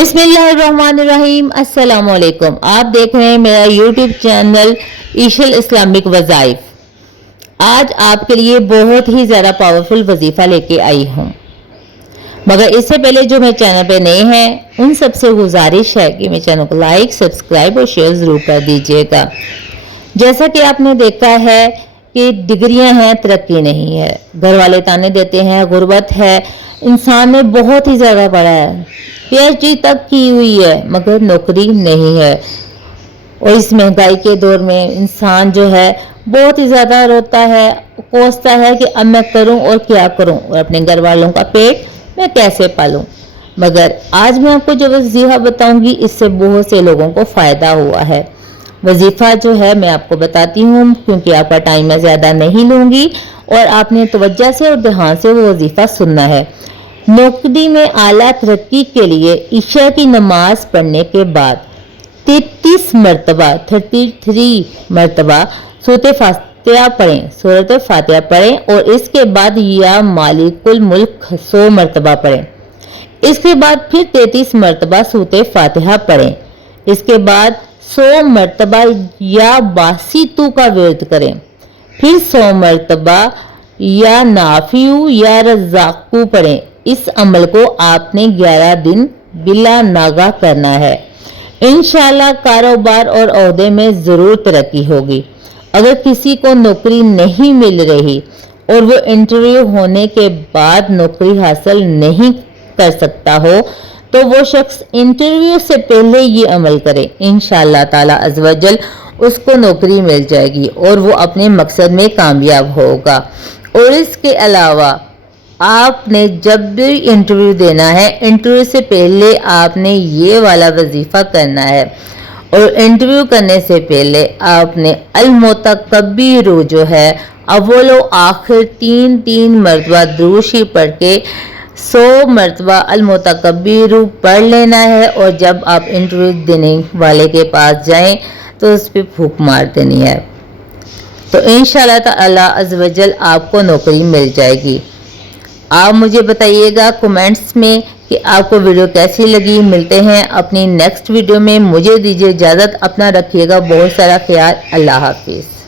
बिस्मिल्लाहिर्रहमानिर्रहीम। अस्सलाम वालेकुम। आप देख रहे हैं मेरा यूट्यूब चैनल ईशल इस्लामिक वज़ाइफ। आज आपके लिए बहुत ही ज़्यादा पावरफुल वजीफ़ा लेके आई हूँ, मगर इससे पहले जो मेरे चैनल पे नए हैं उन सबसे गुजारिश है कि मेरे चैनल को लाइक, सब्सक्राइब और शेयर ज़रूर कर दीजिएगा। जैसा कि आपने देखा है कि डिग्रियां हैं, तरक्की नहीं है। घर वाले ताने देते हैं, गुर्बत है, इंसान ने बहुत ही ज़्यादा पढ़ा है, PhD तक की हुई है, मगर नौकरी नहीं है। और इस महंगाई के दौर में इंसान जो है बहुत ही ज़्यादा रोता है, कोसता है कि अब मैं करूं और क्या करूं, और अपने घर वालों का पेट मैं कैसे पालूं। मगर आज मैं आपको जो वजीफ़ा बताऊंगी, इससे बहुत से लोगों को फ़ायदा हुआ है। वजीफ़ा जो है मैं आपको बताती हूँ, क्योंकि आपका टाइम मैं ज़्यादा नहीं लूँगी और आपने तवज्जो से और ध्यान से वो वजीफ़ा सुनना है। नौकरी में आला तरक्की के लिए ईशा की नमाज पढ़ने के बाद 33 मरतबा सूरत फातिहा पढ़ें और इसके बाद या मालिकुल मुल्क 100 मरतबा पढ़ें। इसके बाद फिर 33 मरतबा सूरत फातिहा पढ़ें। इसके बाद 100 मरतबा या बासितू का विर्द करें। फिर 100 मरतबा या नाफियू या रज़ाकू पढ़ें। इस अमल को आपने 11 दिन बिला नागा करना है। इंशाल्लाह कारोबार और ओहदे में ज़रूर तरक्की होगी। अगर किसी को नौकरी नहीं मिल रही और वो इंटरव्यू होने के बाद नौकरी हासिल नहीं कर सकता हो, तो वो शख्स इंटरव्यू से पहले ये अमल करे। इंशाल्लाह ताला अज़्ज़वजल उसको नौकरी मिल जाएगी और वो अपने मकसद में कामयाब होगा। और इसके अलावा आपने जब भी इंटरव्यू देना है, इंटरव्यू से पहले आपने ये वाला वजीफ़ा करना है। और इंटरव्यू करने से पहले आपने अल-मुतकब्बिरू जो है अव्वल व आखिर 3 मरतबा दुरूशी पढ़ के 100 मरतबा अल-मुतकब्बिरू पढ़ लेना है। और जब आप इंटरव्यू देने वाले के पास जाएं तो उस पर फूंक मार देनी है। तो इंशाल्लाह ताला अज़्ज़वजल आपको नौकरी मिल जाएगी। आप मुझे बताइएगा कमेंट्स में कि आपको वीडियो कैसी लगी। मिलते हैं अपनी नेक्स्ट वीडियो में। मुझे दीजिए इजाज़त। अपना रखिएगा बहुत सारा ख्याल। अल्लाह हाफिज़।